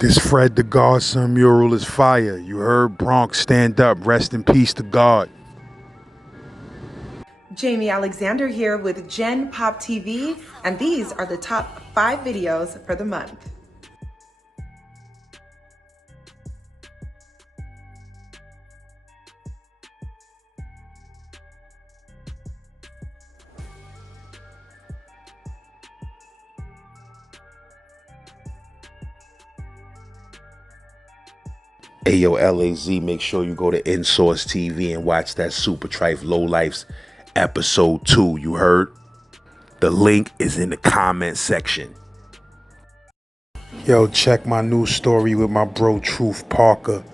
This Fred the Godson mural is fire. You heard? Bronx, stand up. Rest in peace to God. Jamie Alexander here with Gen Pop TV, and these are the top 5 videos for the month. Ayo, LAZ, make sure you go to Insource TV and watch that Super Trife Lowlifes episode 2. You heard? The link is in the comment section. Yo, check my new story with my bro Truth Parker.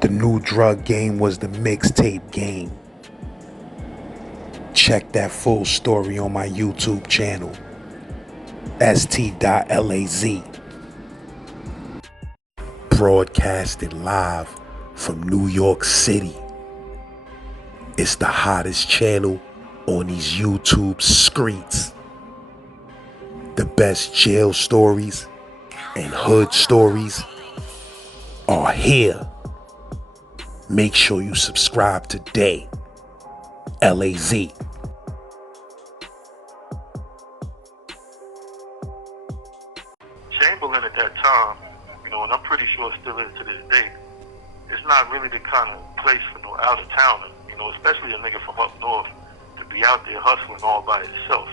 The new drug game was the mixtape game. Check that full story on my YouTube channel. st.laz. Broadcasted live from New York City. It's the hottest channel on these YouTube streets. The best jail stories and hood stories are here. Make sure you subscribe today. LAZ. Chamberlain at that time, and I'm pretty sure it still is to this day, it's not really the kind of place for no out-of-towner, especially a nigga from up north, to be out there hustling all by himself.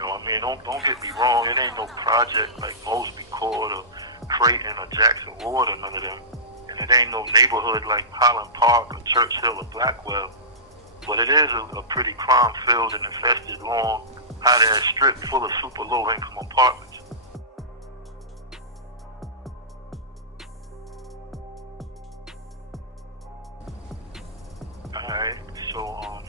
Don't get me wrong, it ain't no project like Mosby Court or Creighton or Jackson Ward or none of them. And it ain't no neighborhood like Highland Park or Churchill or Blackwell. But it is a pretty crime-filled and infested, long, hot-ass strip full of super low-income apartments. Alright, so,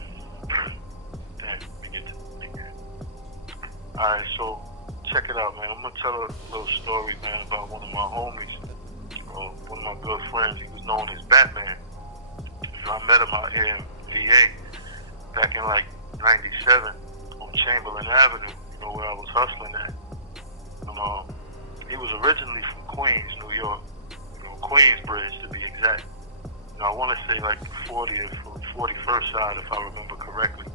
Alright, so check it out, man. I'm gonna tell a little story, man, about one of my homies, one of my good friends. He was known as Batman. I met him out here in VA back in like '97 on Chamberlain Avenue, where I was hustling at. And, he was originally from Queens, New York, Queensbridge to be exact. I want to say like the 40th or 41st side, if I remember correctly.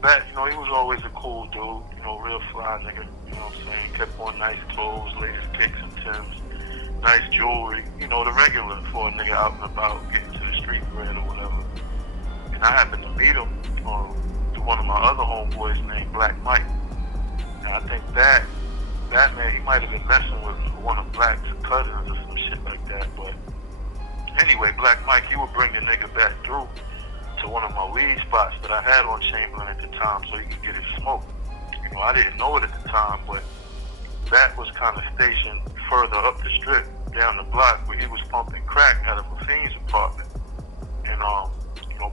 But he was always a cool dude, real fly nigga, what I'm saying? Kept on nice clothes, latest kicks and Timbs, nice jewelry, the regular for a nigga out and about, getting to the street bread or whatever. And I happened to meet him through one of my other homeboys named Black Mike. And I think that man, he might have been messing with one of Black's cousins or some shit like that. But anyway, Black Mike, he would bring the nigga back through to one of my weed spots that I had on Chamberlain at the time so he could get his smoke. I didn't know it at the time, but that was kind of stationed further up the strip, down the block, where he was pumping crack out of a fiend's apartment. And,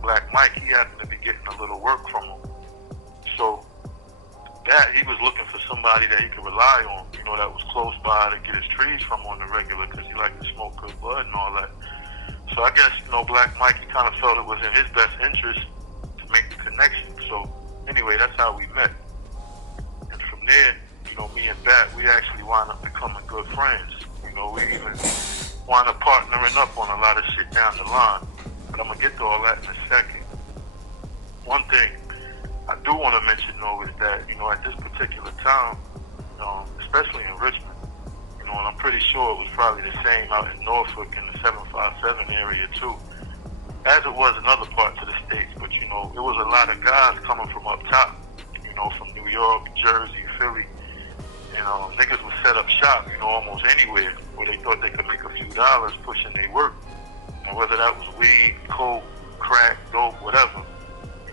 Black Mike, he happened to be getting a little work from him. So that, he was looking for somebody that he could rely on, that was close by to get his trees from on the regular, because he liked to smoke good bud and all that. So I guess, Black Mike, he kind of felt it was in his best interest to make the connection. So anyway, that's how we met. And from there, me and Bat, we actually wound up becoming good friends. We even wound up partnering up on a lot of shit down the line. But I'm going to get to all that in a second. One thing I do want to mention, though, is that, at this particular time, especially in Richmond, and I'm pretty sure it was probably the same out in Norfolk in the 757 area too, as it was in other parts of the states. But it was a lot of guys coming from up top, from New York, Jersey, Philly, and niggas would set up shop, almost anywhere where they thought they could make a few dollars pushing their work. And whether that was weed, coke, crack, dope, whatever.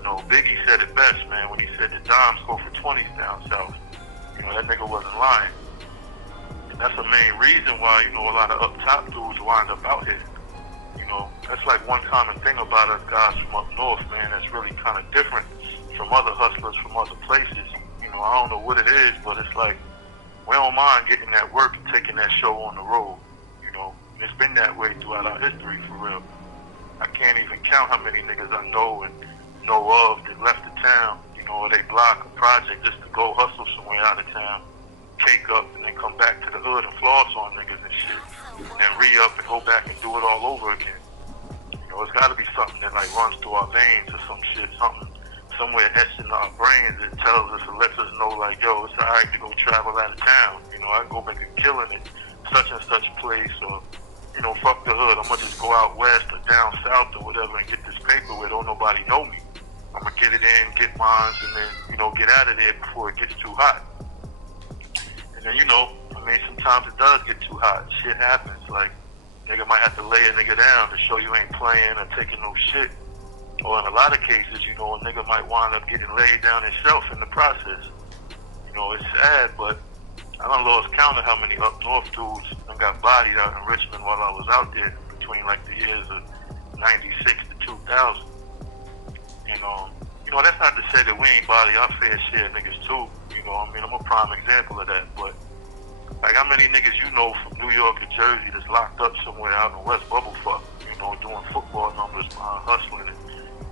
Biggie said it best, man, when he said the dimes go for 20s down south. That nigga wasn't lying. And that's the main reason why, a lot of up top dudes wind up out here. That's like one common thing about us guys from up north, man, that's really kind of different from other hustlers from other places. I don't know what it is, but it's like, we don't mind getting that work and taking that show on the road. And it's been that way throughout our history, for real. I can't even count how many niggas I know and know of that left the town, or they block a project just to go hustle somewhere out of town, cake up, and then come do it all over again. You know, it's got to be something that like runs through our veins or some shit, something somewhere etched in our brains that tells us and lets us know like, yo, it's alright to go travel out of town. You know, I can go make a killing at such and such place, or, you know, fuck the hood. I'm gonna just go out west or down south or whatever and get this paper where don't nobody know me. I'm gonna get it in, get mines, and then, you know, get out of there before it gets too hot. And then, you know, I mean, sometimes it does get too hot. Shit happens. Like, nigga might have to lay a nigga down to show you ain't playing or taking no shit. Or in a lot of cases, you know, a nigga might wind up getting laid down himself in the process. You know, it's sad, but I done lost count of how many up north dudes done got bodied out in Richmond while I was out there between like the years of 96 to 2000. And, you know, that's not to say that we ain't body our fair share of niggas too. You know, I mean, I'm a prime example of that. But, like, how many niggas you know from New York and Jersey that's locked up somewhere out in the West Bubblefuck, you know, doing football numbers, hustling and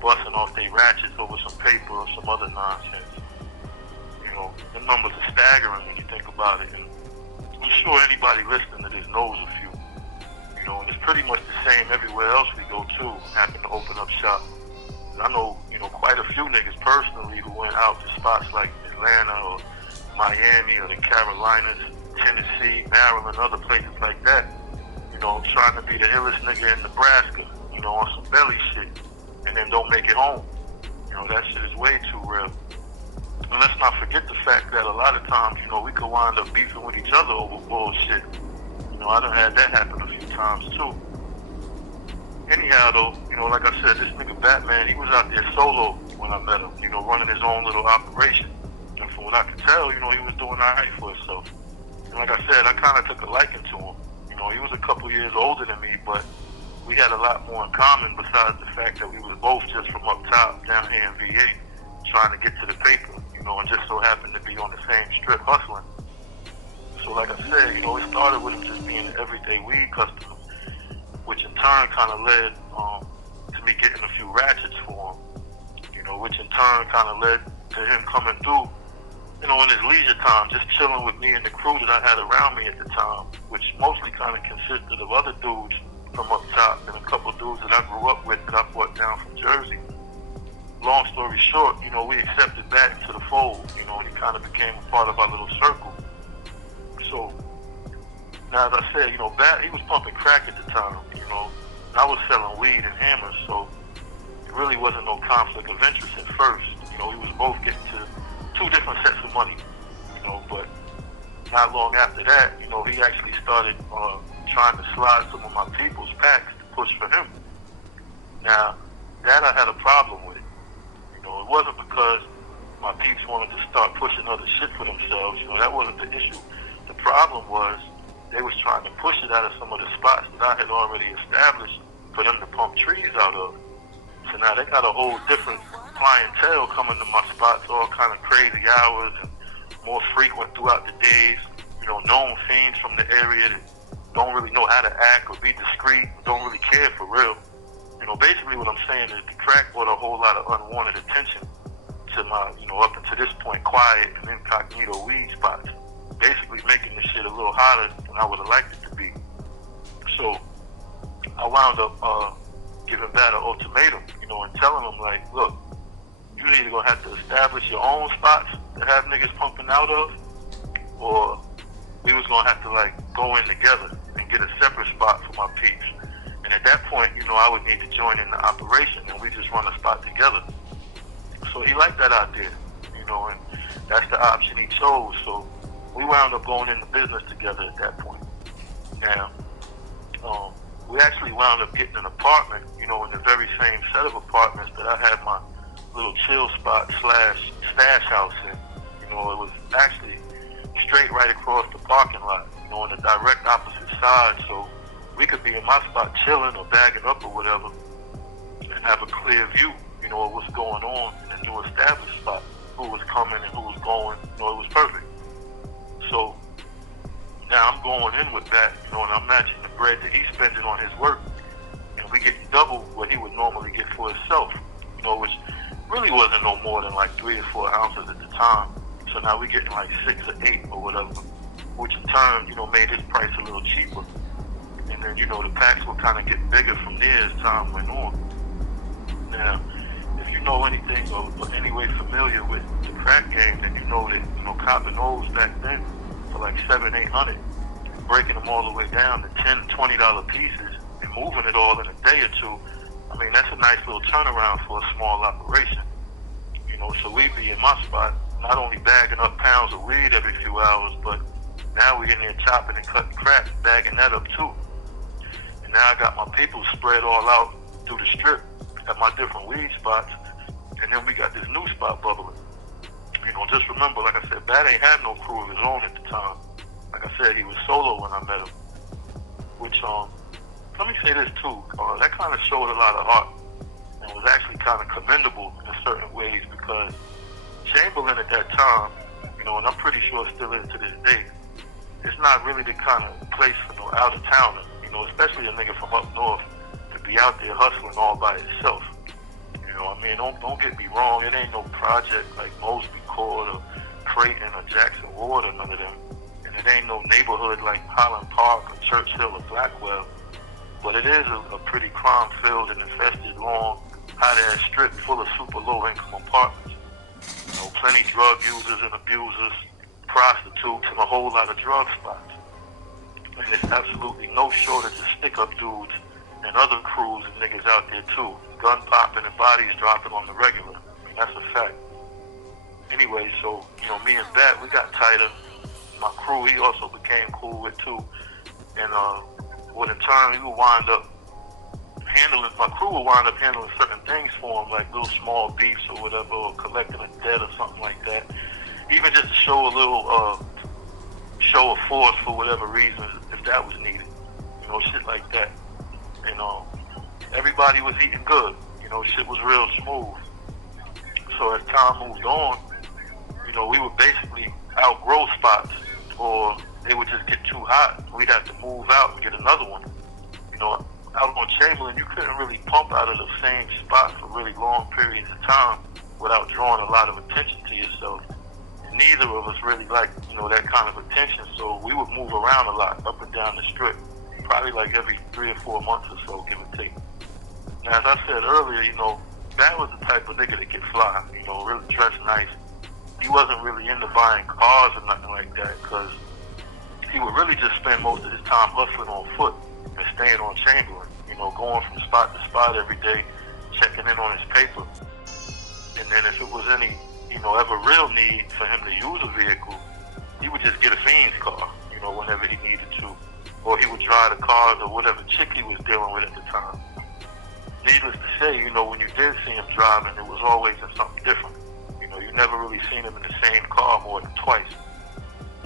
busting off their ratchets over some paper or some other nonsense. You know, the numbers are staggering when you think about it. And I'm sure anybody listening to this knows a few. You know, and it's pretty much the same everywhere else we go to, happen to open up shop. I know, you know, quite a few niggas personally who went out to spots like Atlanta or Miami or the Carolinas, Tennessee, Maryland, other places like that. You know, trying to be the illest nigga in Nebraska, you know, on some belly shit, and then don't make it home. You know, that shit is way too real. And let's not forget the fact that a lot of times, you know, we could wind up beefing with each other over bullshit. You know, I done had that happen a few times too. Anyhow, though, you know, like I said, this nigga Batman, he was out there solo when I met him, you know, running his own little operation. And from what I could tell, you know, he was doing all right for himself. And like I said, I kind of took a liking to him. You know, he was a couple years older than me, but we had a lot more in common besides the fact that we was both just from up top, down here in VA, trying to get to the paper, you know, and just so happened to be on the same strip hustling. So like I said, you know, it started with him just being an everyday weed customer, which in turn kind of led to me getting a few ratchets for him, you know, which in turn kind of led to him coming through, you know, in his leisure time, just chilling with me and the crew that I had around me at the time, which mostly kind of consisted of other dudes from up top and a couple dudes that I grew up with that I brought down from Jersey. Long story short, you know, we accepted back into the fold, you know, and he kind of became a part of our little circle. So, now, as I said, you know, he was pumping crack at the time, you know. I was selling weed and hammers, so it really wasn't no conflict of interest at first. You know, we was both getting to two different sets of money, you know, but not long after that, you know, he actually started trying to slide some of my people's packs to push for him. Now, that I had a problem with. You know, it wasn't because my peeps wanted to start pushing other shit for themselves, you know, that wasn't the issue. The problem was, they was trying to push it out of some of the spots that I had already established for them to pump trees out of. So now they got a whole different clientele coming to my spots, all kind of crazy hours and more frequent throughout the days. You know, known fiends from the area that don't really know how to act or be discreet, don't really care for real. You know, basically what I'm saying is the crack brought a whole lot of unwanted attention to my, you know, up until this point, quiet and incognito weed spots. Basically making this shit a little hotter than I would have liked it to be. So I wound up giving Bat an ultimatum, you know, and telling him like, look, you either gonna have to establish your own spots to have niggas pumping out of, or we was gonna have to like go in together and get a separate spot for my peeps. And at that point, you know, I would need to join in the operation and we just run a spot together. So he liked that idea, you know, and that's the option he chose. So we wound up going into business together at that point. Now, we actually wound up getting an apartment, you know, in the very same set of apartments that I had my little chill spot / stash house in. You know, it was actually straight right across the parking lot, you know, on the direct opposite side. So we could be in my spot chilling or bagging up or whatever and have a clear view, you know, of what's going on in the new established spot, who was coming and who was going. You know, it was perfect. So now I'm going in with that, you know, and I'm matching the bread that he's spending on his work. And we get double what he would normally get for himself, you know, which really wasn't no more than like 3 or 4 ounces at the time. So now we're getting like 6 or 8 or whatever, which in turn, you know, made his price a little cheaper. And then, you know, the packs will kind of get bigger from there as time went on. Now, if you know anything or any way familiar with the crack game, then you know that, you know, copping those back then for like $700-800, breaking them all the way down to $10-20 pieces and moving it all in a day or two. I mean, that's a nice little turnaround for a small operation. You know, so we'd be in my spot, not only bagging up pounds of weed every few hours, but now we're in there chopping and cutting crack, bagging that up too. And now I got my people spread all out through the strip at my different weed spots, and then we got this new spot bubbling. You know, just remember, like I said, Bat ain't had no crew of his own at the time. Like I said, he was solo when I met him. Which, let me say this too, that kind of showed a lot of heart and was actually kind of commendable in certain ways, because Chamberlain at that time, you know, and I'm pretty sure still is to this day, it's not really the kind of place for no out-of-towner, you know, especially a nigga from up north to be out there hustling all by itself. You know, I mean, don't get me wrong, it ain't no project like Mosby Court or Creighton or Jackson Ward or none of them. And it ain't no neighborhood like Highland Park or Churchill or Blackwell. But it is a pretty crime-filled and infested, long, hot-ass strip full of super low-income apartments. You know, plenty drug users and abusers, prostitutes, and a whole lot of drug spots. And there's absolutely no shortage of stick-up dudes and other crews and niggas out there too. Gun popping and bodies dropping on the regular. I mean, that's a fact. Anyway, so, you know, me and Bat, we got tighter. My crew, he also became cool with too. And in turn, he would wind up handling, my crew would wind up handling certain things for him, like little small beefs or whatever, or collecting a debt or something like that. Even just to show a little show of force for whatever reason, if that was needed. You know, shit like that. And everybody was eating good. You know, shit was real smooth. So as time moved on, you know, we would basically outgrow spots, or they would just get too hot. We'd have to move out and get another one. You know, out on Chamberlain, you couldn't really pump out of the same spot for really long periods of time without drawing a lot of attention to yourself. And neither of us really liked, you know, that kind of attention, so we would move around a lot up and down the strip, probably like every 3 or 4 months or so, give or take. Now, as I said earlier, you know, that was the type of nigga that could fly, you know, really dress nice. He wasn't really into buying cars or nothing like that, because he would really just spend most of his time hustling on foot and staying on Chamberlain, you know, going from spot to spot every day, checking in on his paper. And then if it was any, you know, ever real need for him to use a vehicle, he would just get a fiend's car, you know, whenever he needed to. Or he would drive the car or whatever chick he was dealing with at the time. Needless to say, you know, when you did see him driving, it was always in something different. You know, you never really seen him in the same car more than twice.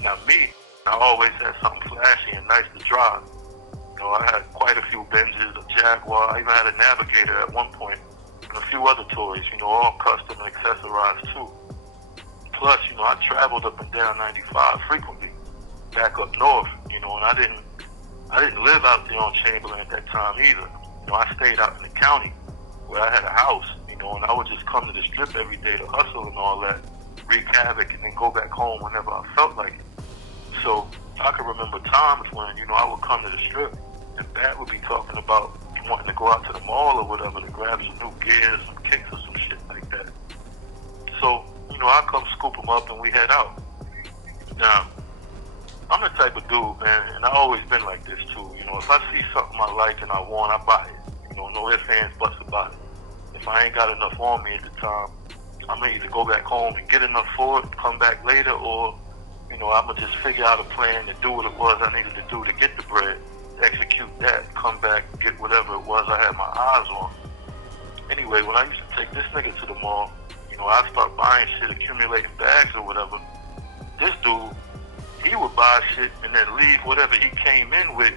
Now me, I always had something flashy and nice to drive. You know, I had quite a few Benzes, a Jaguar, I even had a Navigator at one point, and a few other toys, you know, all custom and accessorized too. Plus, you know, I traveled up and down 95 frequently, back up north, you know, and I didn't live out there on Chamberlain at that time either. You know, I stayed out in the county where I had a house, you know, and I would just come to the strip every day to hustle and all that, wreak havoc, and then go back home whenever I felt like it. So I can remember times when, you know, I would come to the strip and Bat would be talking about wanting to go out to the mall or whatever to grab some new gear, some kicks or some shit like that. So, you know, I come scoop him up and we head out. Now, I'm the type of dude, man, and I've always been like this too. You know, if I see something I like and I want, I buy it. You know, no ifs, ands, buts about it. If I ain't got enough on me at the time, I'm gonna either go back home and get enough for it, come back later, or, you know, I'm gonna just figure out a plan to do what it was I needed to do to get the bread, execute that, come back, get whatever it was I had my eyes on. Anyway, when I used to take this nigga to the mall, you know, I'd start buying shit, accumulating bags or whatever. This dude, he would buy shit and then leave whatever he came in with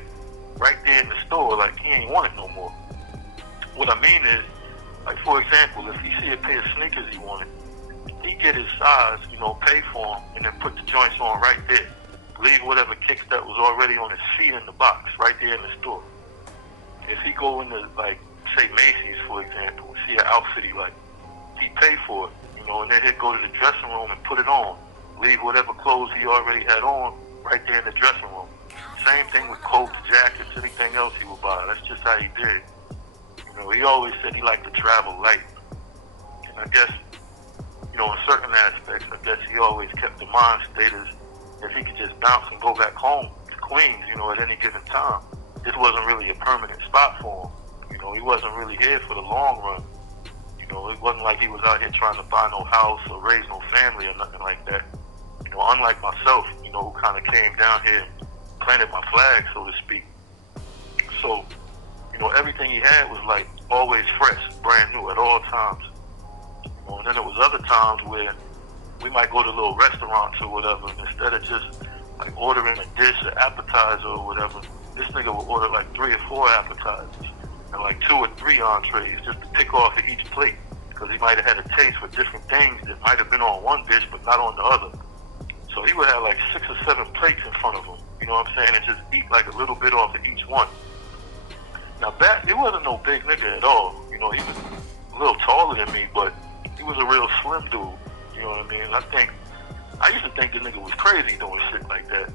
right there in the store, like he ain't want it no more. What I mean is, like for example, if he see a pair of sneakers he wanted, he get his size, you know, pay for them, and then put the joints on right there. Leave whatever kicks that was already on his feet in the box, right there in the store. If he go into, like, say Macy's, for example, and see an outfit he like, he pay for it, you know, and then he'd go to the dressing room and put it on. Leave whatever clothes he already had on right there in the dressing room. same thing with coats, jackets, anything else he would buy. That's just how he did. You know, he always said he liked to travel light. And I guess, you know, in certain aspects, I guess he always kept the mind state as if he could just bounce and go back home to Queens, you know, at any given time. This wasn't really a permanent spot for him. You know, he wasn't really here for the long run. You know, it wasn't like he was out here trying to buy no house or raise no family or nothing like that. You know, unlike myself, you know, who kind of came down here and planted my flag, so to speak. So, you know, everything he had was like always fresh, brand new at all times. You know, and then there was other times where we might go to little restaurants or whatever, and instead of just like ordering a dish, an appetizer or whatever, this nigga would order like 3 or 4 appetizers and like 2 or 3 entrees just to pick off of each plate, because he might have had a taste for different things that might have been on one dish but not on the other. So he would have like 6 or 7 plates in front of him, you know what I'm saying, and just eat like a little bit off of each one. Now he wasn't no big nigga at all. You know, he was a little taller than me, but he was a real slim dude. You know what I mean? I used to think the nigga was crazy doing shit like that.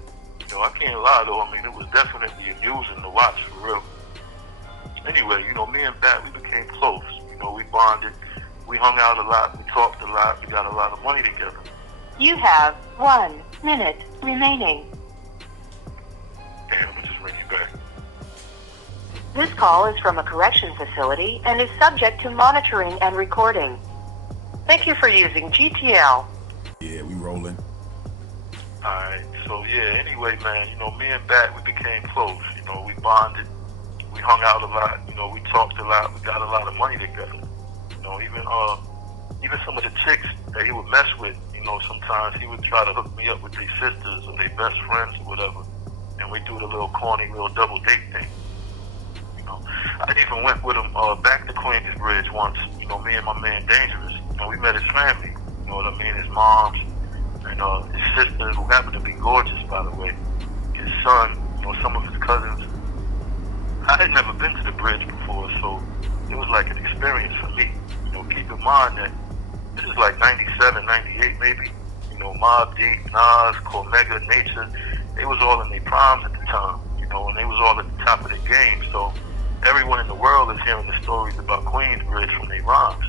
You know, I can't lie though. I mean, it was definitely amusing to watch for real. Anyway, you know, me and Bat, we became close. You know, we bonded. We hung out a lot. We talked a lot. We got a lot of money together. You have 1 minute remaining. Damn, I'm gonna just ring you back. This call is from a correction facility and is subject to monitoring and recording. Thank you for using GTL. Yeah, we rolling. Alright, so yeah, anyway, man, you know, me and Bat, we became close. You know, we bonded. We hung out a lot. You know, we talked a lot. We got a lot of money together. You know, even some of the chicks that he would mess with, you know, sometimes he would try to hook me up with their sisters or their best friends or whatever. And we do the little corny little double date thing. You know, I even went with him back to Queensbridge once, you know, me and my man Dangerous. You know, we met his family, you know what I mean, his moms and his sisters, who happened to be gorgeous, by the way. His son, you know, some of his cousins. I had never been to the bridge before, so it was like an experience for me. You know, keep in mind that this is like 97, 98 maybe. You know, Mobb Deep, Nas, Cormega, Nature, they was all in their primes at the time, you know, and they was all at the top of their game. So everyone in the world is hearing the stories about Queensbridge from their rhymes,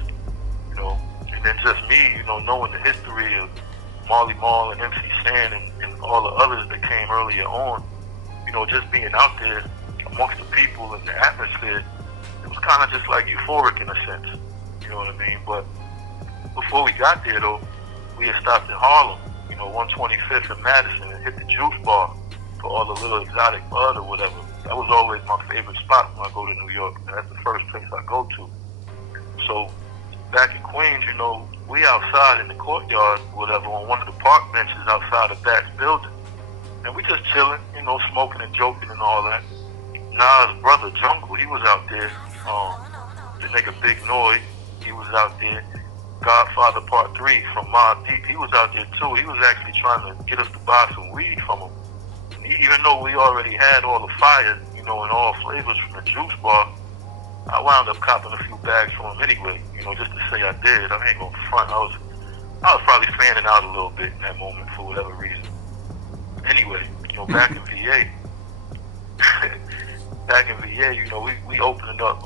you know. And then just me, you know, knowing the history of Marley Marl and MC Shan and all the others that came earlier on, you know, just being out there amongst the people and the atmosphere, it was kind of just like euphoric in a sense, you know what I mean? But before we got there though, we had stopped in Harlem, you know, 125th and Madison, and hit the juice bar for all the little exotic bud or whatever. That was always my favorite spot when I go to New York. That's the first place I go to. So back in Queens, you know, we outside in the courtyard or whatever on one of the park benches outside of Bat's building. And we just chilling, you know, smoking and joking and all that. Nas' brother, Jungle, he was out there. The nigga Big Noise, he was out there. Godfather Part 3 from Mobb Deep, he was out there too. He was actually trying to get us to buy some weed from him. And even though we already had all the fire, you know, and all flavors from the juice bar, I wound up copping a few bags from him anyway, you know, just to say I did. I ain't gonna front. I was probably fanning out a little bit in that moment for whatever reason. Anyway, you know, back in VA, you know, we opened up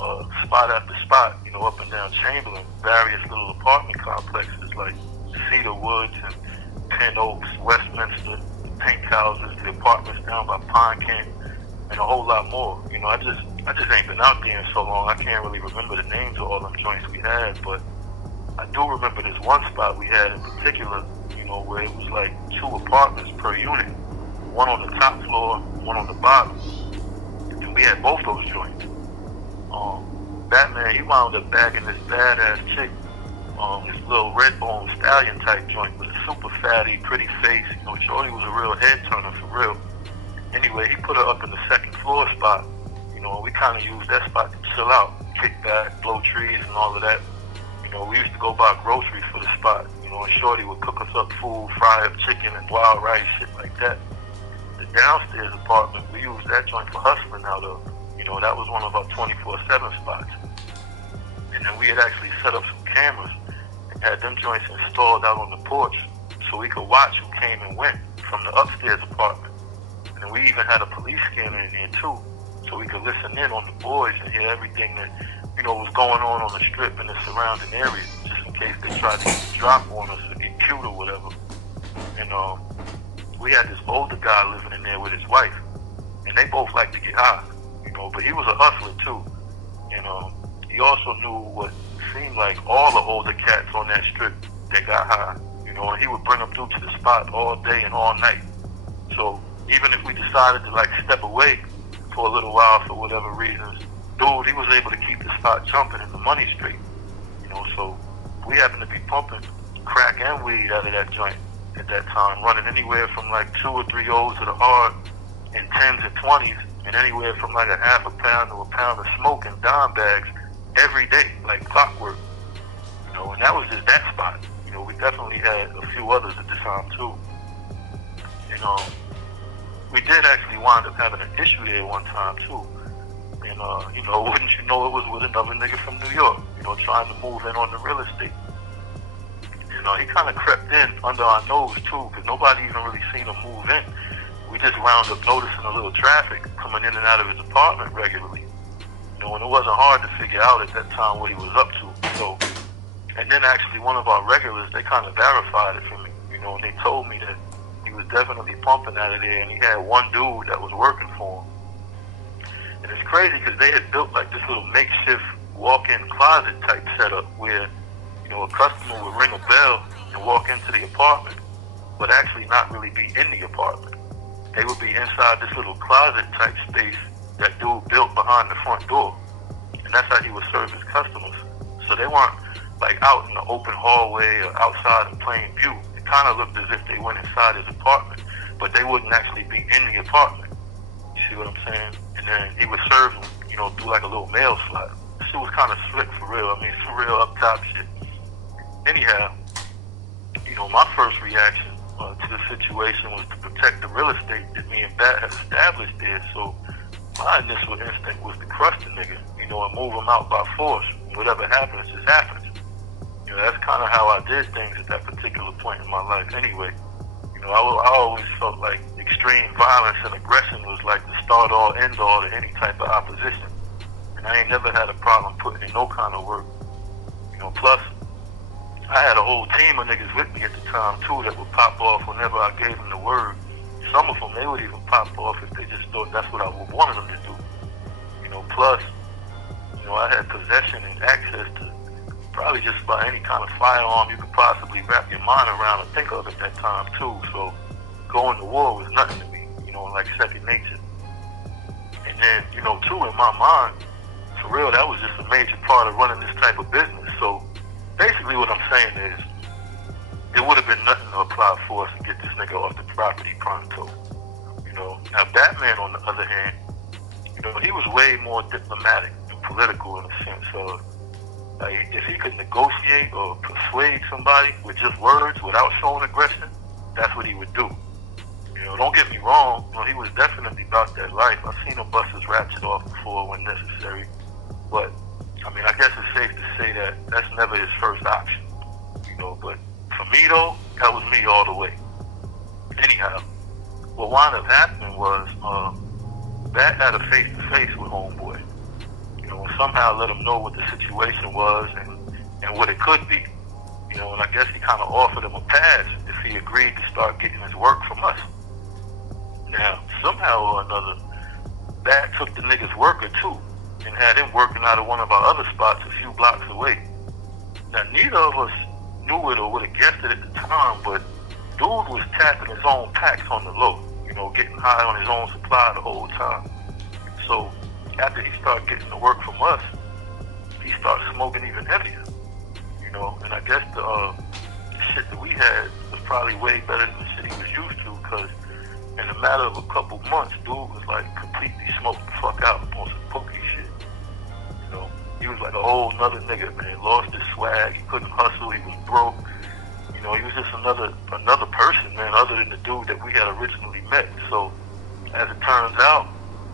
spot after spot, you know, up and down Chamberlain, various little apartment complexes like Cedar Woods and Penn Oaks, Westminster, Pink Houses, the apartments down by Pine Camp, and a whole lot more. You know, I just ain't been out there in so long, I can't really remember the names of all them joints we had, but I do remember this one spot we had in particular, you know, where it was like 2 apartments per unit, one on the top floor, one on the bottom. And we had both those joints. Batman, he wound up bagging this badass chick, this little Redbone stallion type joint with a super fatty, pretty face. You know, Shorty was a real head turner for real. Anyway, he put her up in the 2nd floor spot. You know, we kind of used that spot to chill out, kick back, blow trees and all of that. You know, we used to go buy groceries for the spot. You know, and Shorty would cook us up food, fry up chicken and wild rice, shit like that. The downstairs apartment, we used that joint for hustling out of. You know, that was one of our 24/7 spots. And then we had actually set up some cameras and had them joints installed out on the porch so we could watch who came and went from the upstairs apartment. And then we we even had a police scanner in there too, so we could listen in on the boys and hear everything that, was going on the strip and the surrounding area, just in case they tried to get a drop on us or get cute or whatever. And we had this older guy living in there with his wife, and they both liked to get high, but he was a hustler too. And he also knew what seemed like all the older cats on that strip that got high, and he would bring them through to the spot all day and all night. So even if we decided to like step away for a little while for whatever reasons, dude, he was able to keep the spot jumping and the money straight. So we happened to be pumping crack and weed out of that joint at that time, running anywhere from like 2 or 3 O's of the hard and 10s and 20s, and anywhere from like a half a pound to a pound of smoke in dime bags every day, like clockwork. And that was just that spot. We definitely had a few others at the time too. And we did actually wind up having an issue there one time too. And wouldn't you know, it was with another nigga from New York, trying to move in on the real estate. He kind of crept in under our nose too, because nobody even really seen him move in. We just wound up noticing a little traffic coming in and out of his apartment regularly. And it wasn't hard to figure out at that time what he was up to. So, and then actually one of our regulars, they kind of verified it for me, and they told me that he was definitely pumping out of there, and he had one dude that was working for him. And it's crazy because they had built like this little makeshift walk-in closet type setup where, a customer would ring a bell and walk into the apartment, but actually not really be in the apartment. They would be inside this little closet type space that dude built behind the front door. And that's how he would serve his customers. So they weren't like out in the open hallway or outside in plain view. It kind of looked as if they went inside his apartment, but they wouldn't actually be in the apartment. You see what I'm saying? And then he would serve them, through like a little mail slot. This shit was kind of slick for real. I mean, some real up top shit. Anyhow, my first reaction to the situation was to protect the real estate that me and Bat had established there. So my initial instinct was to crush the nigga, and move him out by force. Whatever happens, just happens. That's kind of how I did things at that particular point in my life anyway. I always felt like extreme violence and aggression was like the start all, end all to any type of opposition. And I ain't never had a problem putting in no kind of work. Plus, I had a whole team of niggas with me at the time too that would pop off whenever I gave them the word. Some of them, they would even pop off if they just thought that's what I wanted them to do. Plus, I had possession and access to probably just about any kind of firearm you could possibly wrap your mind around and think of at that time too. So going to war was nothing to me, like second nature. And then, too, in my mind, for real, that was just a major part of running this type of business. So basically what I'm saying is, it would have been nothing to apply force and get this nigga off the property pronto. Now Batman, on the other hand, he was way more diplomatic and political in a sense of, like, if he could negotiate or persuade somebody with just words without showing aggression, that's what he would do. Don't get me wrong, he was definitely about that life. I've seen him bust his ratchet off before when necessary. But, I mean, I guess it's safe to say that that's never his first option. But for me, though, that was me all the way. Anyhow, what wound up happening was, Bat had a face-to-face with Homeboy. And somehow let him know what the situation was and what it could be. And I guess he kind of offered him a pass if he agreed to start getting his work from us. Now, somehow or another, Bat took the nigga's worker too and had him working out of one of our other spots a few blocks away. Now, neither of us knew it or would have guessed it at the time, but dude was tapping his own packs on the low, getting high on his own supply the whole time. So after he started getting the work from us, he started smoking even heavier, and I guess the shit that we had was probably way better than the shit he was used to, because in a matter of a couple months, dude was like completely smoked the fuck out on some pokey shit. He was like a whole nother nigga, man. Lost his swag, he couldn't hustle, he was broke. He was just another person, man, other than the dude that we had originally met. So as it turns out,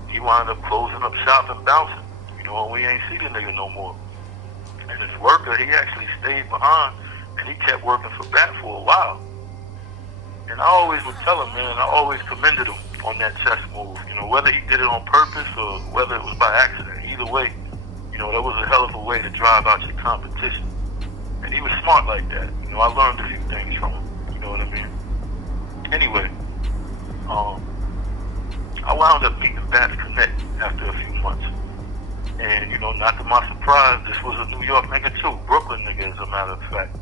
he wound up closing up shop and bouncing, and we ain't see the nigga no more. And his worker, he actually stayed behind, and he kept working for Bat for a while. And I always would tell him, man, I always commended him on that chess move. You know, whether he did it on purpose or whether it was by accident, either way, you know, that was a hell of a way to drive out your competition. And he was smart like that. You know, I learned a few things from him. You know what I mean? Anyway, I wound up meeting Bats Connect after a few months. And, you know, not to my surprise, this was a New York nigga too, Brooklyn nigga as a matter of fact.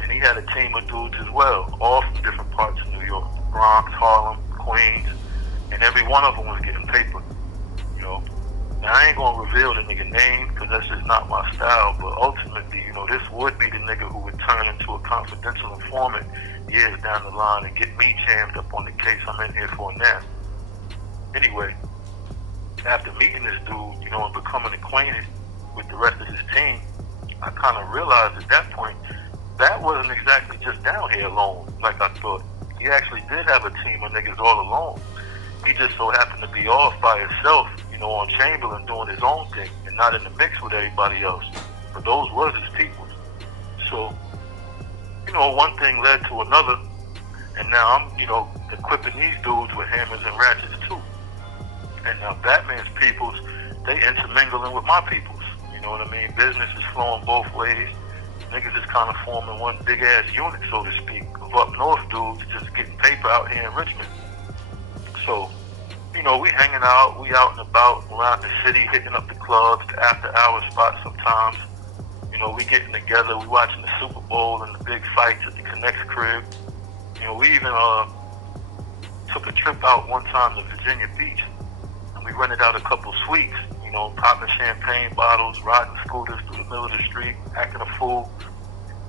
And he had a team of dudes as well, all from different parts of New York, Bronx, Harlem, Queens, and every one of them was getting paper, you know. Now, I ain't gonna reveal the nigga name, because that's just not my style, but ultimately, you know, this would be the nigga who would turn into a confidential informant years down the line and get me jammed up on the case I'm in here for now. Anyway, after meeting this dude, you know, and becoming acquainted with the rest of his team, I kind of realized at that point, that wasn't exactly just down here alone, like I thought. He actually did have a team of niggas all alone. He just so happened to be off by himself, you know, on Chamberlain doing his own thing and not in the mix with everybody else. But those was his people. So, you know, one thing led to another, and now I'm, you know, equipping these dudes with hammers and ratchets too. And now Batman's peoples, they intermingling with my peoples. You know what I mean? Business is flowing both ways. Niggas is kind of forming one big ass unit, so to speak, of up north dudes just getting paper out here in Richmond. So, you know, we hanging out, we out and about around the city, hitting up the clubs, the after hour spots sometimes. You know, we getting together, we watching the Super Bowl and the big fights at the Connect's crib. You know, we even took a trip out one time to Virginia Beach. We rented out a couple suites, you know, popping champagne bottles, riding scooters through the middle of the street, acting a fool.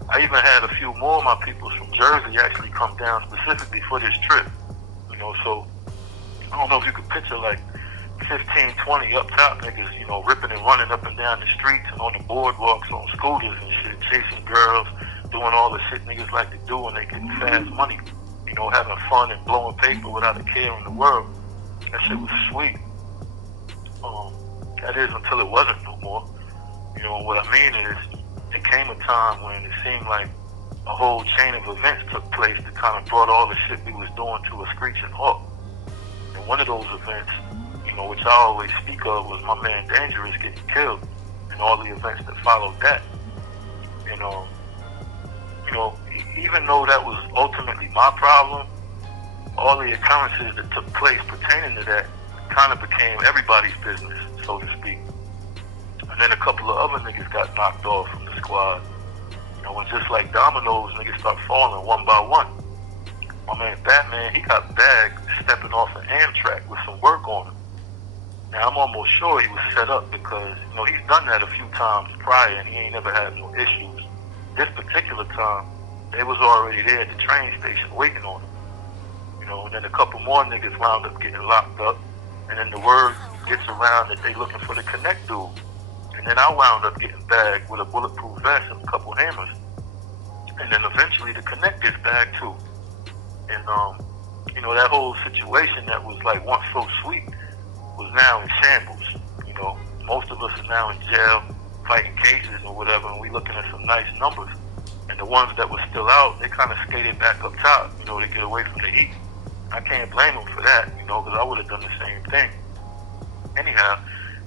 I even had a few more of my people from Jersey actually come down specifically for this trip. You know, so I don't know if you could picture like 15, 20 up top niggas, you know, ripping and running up and down the streets and on the boardwalks on scooters and shit, chasing girls, doing all the shit niggas like to do when they getting fast money. You know, having fun and blowing paper without a care in the world. That shit was sweet. That is until it wasn't no more. You know, what I mean is, there came a time when it seemed like a whole chain of events took place that kind of brought all the shit we was doing to a screeching halt. And one of those events, you know, which I always speak of, was my man Dangerous getting killed and all the events that followed that. And, you know, even though that was ultimately my problem, all the occurrences that took place pertaining to that kind of became everybody's business, so to speak. And then a couple of other niggas got knocked off from the squad. You know, and just like dominoes, niggas start falling one by one. My man Batman, he got bagged stepping off an Amtrak with some work on him. Now, I'm almost sure he was set up because, you know, he's done that a few times prior and he ain't never had no issues. This particular time, they was already there at the train station waiting on him. You know, and then a couple more niggas wound up getting locked up. And then the word gets around that they looking for the Connect dude. And then I wound up getting bagged with a bulletproof vest and a couple hammers. And then eventually the Connect gets bagged too. And, you know, that whole situation that was like once so sweet was now in shambles. You know, most of us are now in jail, fighting cases or whatever, and we looking at some nice numbers. And the ones that were still out, they kind of skated back up top, you know, to get away from the heat. I can't blame them for that, you know, because I would have done the same thing. Anyhow,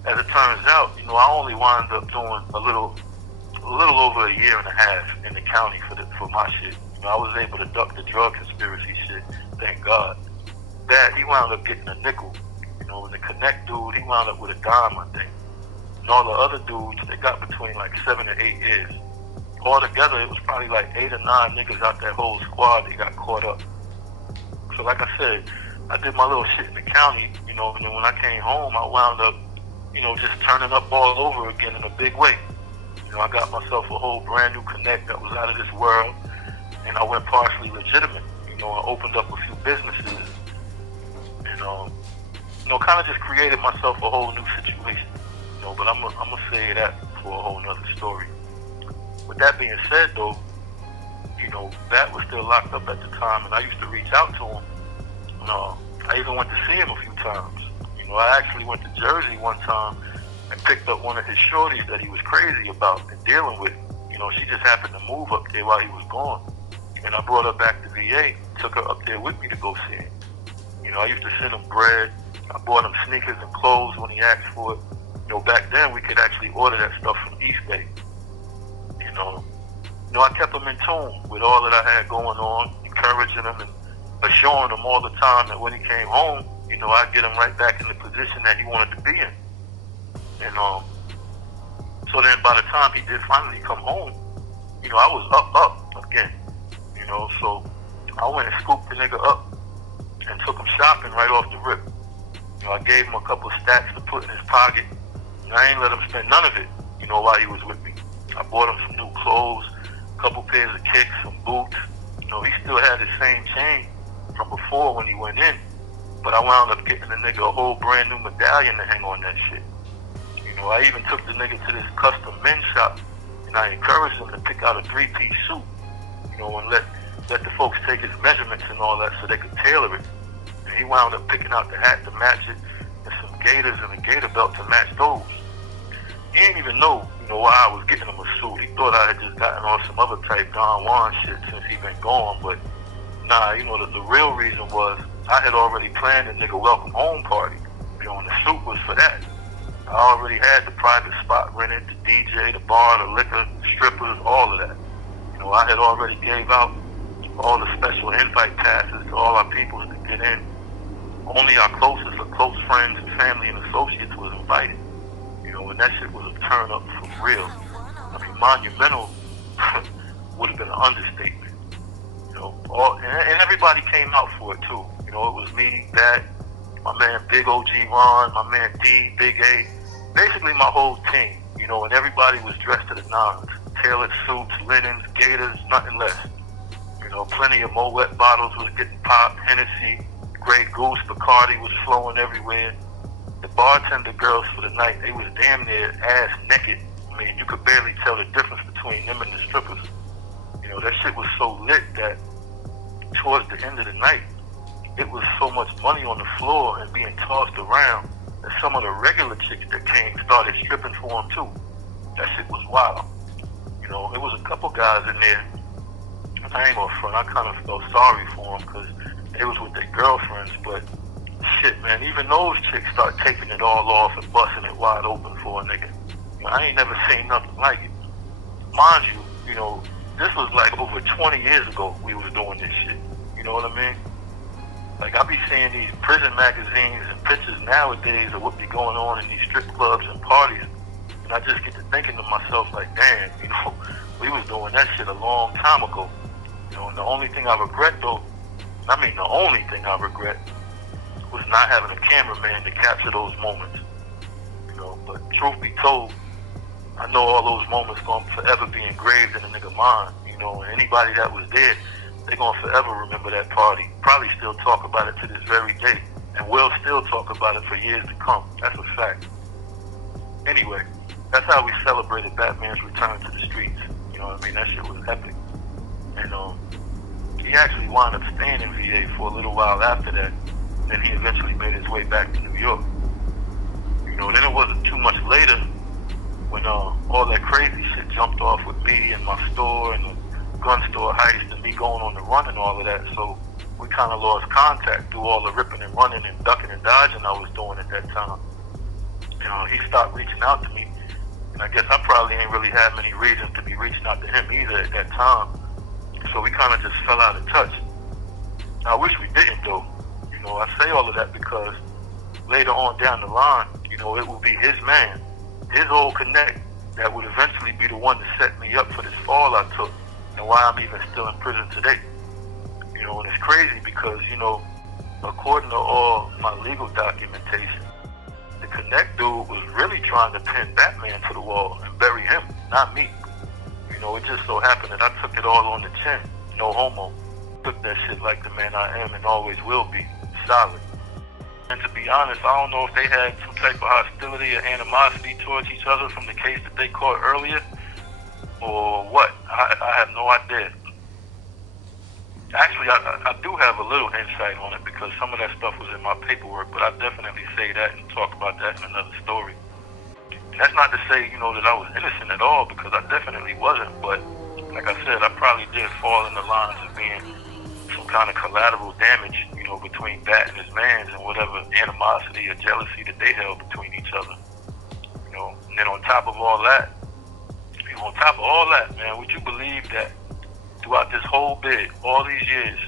as it turns out, you know, I only wound up doing a little over a year and a half in the county for my shit. You know, I was able to duck the drug conspiracy shit, thank God. That, he wound up getting a nickel. You know, and the Connect dude, he wound up with a dime, I think. And all the other dudes, they got between like 7 to 8 years. Altogether, it was probably like 8 or 9 niggas out that whole squad that got caught up. So like I said, I did my little shit in the county, you know, and then when I came home, I wound up, you know, just turning up all over again in a big way. You know, I got myself a whole brand new Connect that was out of this world, and I went partially legitimate. You know, I opened up a few businesses, and, you know, kind of just created myself a whole new situation. You know, but I'm gonna say that for a whole nother story. With that being said, though, you know, Bat was still locked up at the time, and I used to reach out to him. I even went to see him a few times. You know, I actually went to Jersey one time and picked up one of his shorties that he was crazy about and dealing with. You know, she just happened to move up there while he was gone. And I brought her back to VA, took her up there with me to go see him. I used to send him bread. I bought him sneakers and clothes when he asked for it. Back then we could actually order that stuff from East Bay. I kept him in tune with all that I had going on, encouraging him and assuring him all the time that when he came home, I'd get him right back in the position that he wanted to be in. And so then by the time he did finally come home, I was up again. So I went and scooped the nigga up and took him shopping right off the rip. I gave him a couple of stacks to put in his pocket, and I ain't let him spend none of it, while he was with me. I bought him some new clothes, a couple pairs of kicks, some boots. He still had the same chain from before when he went in, but I wound up getting the nigga a whole brand new medallion to hang on that shit. I even took the nigga to this custom men's shop, and I encouraged him to pick out a 3-piece suit, and let the folks take his measurements and all that so they could tailor it. And he wound up picking out the hat to match it, and some gaiters and a gator belt to match those. He didn't even know, why I was getting him a suit. He thought I had just gotten on some other type Don Juan shit since he been gone, but nah, the real reason was I had already planned a nigga welcome home party, and the suit was for that. I already had the private spot rented, the DJ, the bar, the liquor, strippers, all of that. I had already gave out all the special invite passes to all our people to get in. Only our closest or close friends and family and associates was invited. And that shit was a turn up for real. I mean, monumental would have been an understatement. And everybody came out for it too. It was me, that, my man Big OG Ron, my man D, Big A, basically my whole team, and everybody was dressed to the nines. Tailored suits, linens, gaiters, nothing less. Plenty of Moet bottles was getting popped, Hennessy, Grey Goose, Bacardi was flowing everywhere. The bartender girls for the night, they was damn near ass naked. I mean, you could barely tell the difference between them and the strippers. That shit was so lit that towards the end of the night, it was so much money on the floor and being tossed around that some of the regular chicks that came started stripping for them too. That shit was wild. It was a couple guys in there. I ain't gonna front, I kind of felt sorry for them because they was with their girlfriends, but shit, man, even those chicks start taking it all off and busting it wide open for a nigga. I ain't never seen nothing like it. Mind you, this was like over 20 years ago we was doing this shit. You know what I mean? Like, I be seeing these prison magazines and pictures nowadays of what be going on in these strip clubs and parties, and I just get to thinking to myself, like, damn, we was doing that shit a long time ago. And the only thing I regret, though, the only thing I regret was not having a cameraman to capture those moments. But truth be told, I know all those moments gonna forever be engraved in a nigga mind. And anybody that was there, they gonna forever remember that party. Probably still talk about it to this very day, and will still talk about it for years to come. That's a fact. Anyway, that's how we celebrated Batman's return to the streets. That shit was epic. And he actually wound up staying in VA for a little while after that. And then he eventually made his way back to New York. Then it wasn't too much later when all that crazy shit jumped off with me and my store and the gun store heist and me going on the run and all of that. So we kind of lost contact through all the ripping and running and ducking and dodging I was doing at that time. He stopped reaching out to me. And I guess I probably ain't really had many reasons to be reaching out to him either at that time. So we kind of just fell out of touch. I wish we didn't, though. I say all of that because later on down the line, it will be his man, his old connect, that would eventually be the one to set me up for this fall I took and why I'm even still in prison today. And it's crazy because, according to all my legal documentation, the connect dude was really trying to pin Batman to the wall and bury him, not me. It just so happened that I took it all on the chin, no homo. Took that shit like the man I am and always will be, solid. And to be honest, I don't know if they had some type of hostility or animosity towards each other from the case that they caught earlier, or what. I have no idea. Actually, I do have a little insight on it because some of that stuff was in my paperwork, but I definitely say that and talk about that in another story. And that's not to say, that I was innocent at all, because I definitely wasn't, but like I said, I probably did fall in the lines of being some kind of collateral damage, between Bat and his mans and whatever animosity or jealousy that they held between each other. And then on top of all that, man, would you believe that throughout this whole bid, all these years,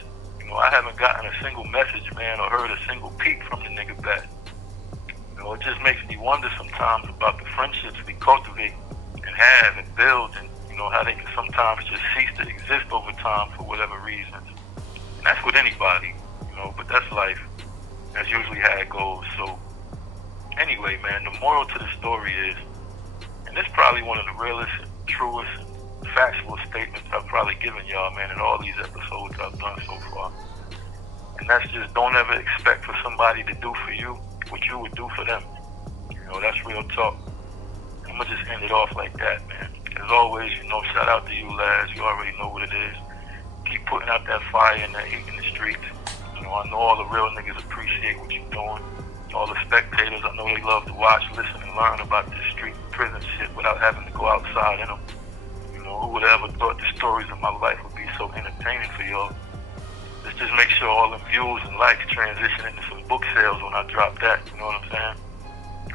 I haven't gotten a single message, man, or heard a single peep from the nigga Bat. It just makes me wonder sometimes about the friendships we cultivate and have and build, and how they can sometimes just cease to exist over time for whatever reasons. And that's with anybody, but that's life. That's usually how it goes. So anyway, man, the moral to the story is, and this is probably one of the realest, truest, factual statements I've probably given y'all, man, in all these episodes I've done so far. And that's just, don't ever expect for somebody to do for you what you would do for them. That's real talk. I'm gonna just end it off like that, man. As always, shout out to you, lads. You already know what it is. Keep putting out that fire and that heat in the streets. I know all the real niggas appreciate what you're doing. All the spectators, I know they love to watch, listen, and learn about this street and prison shit without having to go outside in them. Who would have ever thought the stories of my life would be so entertaining for y'all? Let's just make sure all the views and likes transition into some book sales when I drop that, you know what I'm saying?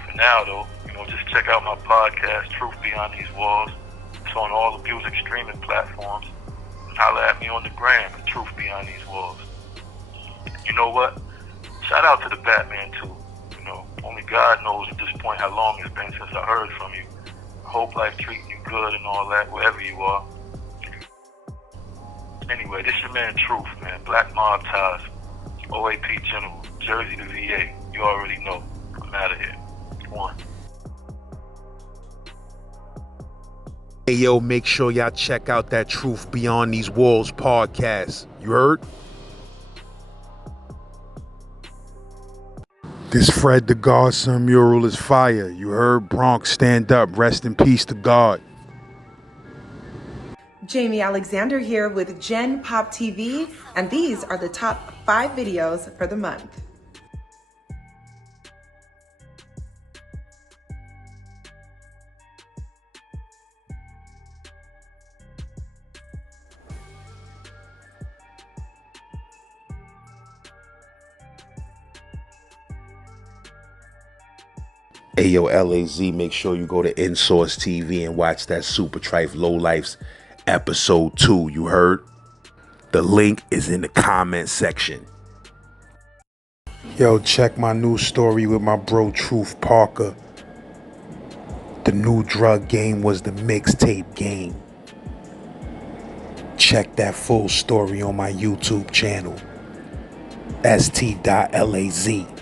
For now, though, just check out my podcast, Truth Beyond These Walls. It's on all the music streaming platforms. And holla at me on the gram, Truth Beyond These Walls. You know what? Shout out to the Batman, too. Only God knows at this point how long it's been since I heard from you. I hope life treating you good and all that, wherever you are. Anyway, this your man Truth, man. Black Mob Ties, OAP General, Jersey to VA. You already know. I'm out of here. One. Hey, yo, make sure y'all check out that Truth Beyond These Walls podcast. You heard? This Fred the Godson mural is fire. You heard? Bronx, stand up. Rest in peace to God. Jamie Alexander here with Gen Pop TV, and these are the top 5 videos for the month. Hey, yo, LAZ, make sure you go to Insource TV and watch that Super Trife Low Lifes episode 2. You heard? The link is in the comment section. Yo, check my new story with my bro Truth Parker. The new drug game was the mixtape game. Check that full story on my YouTube channel, st.laz.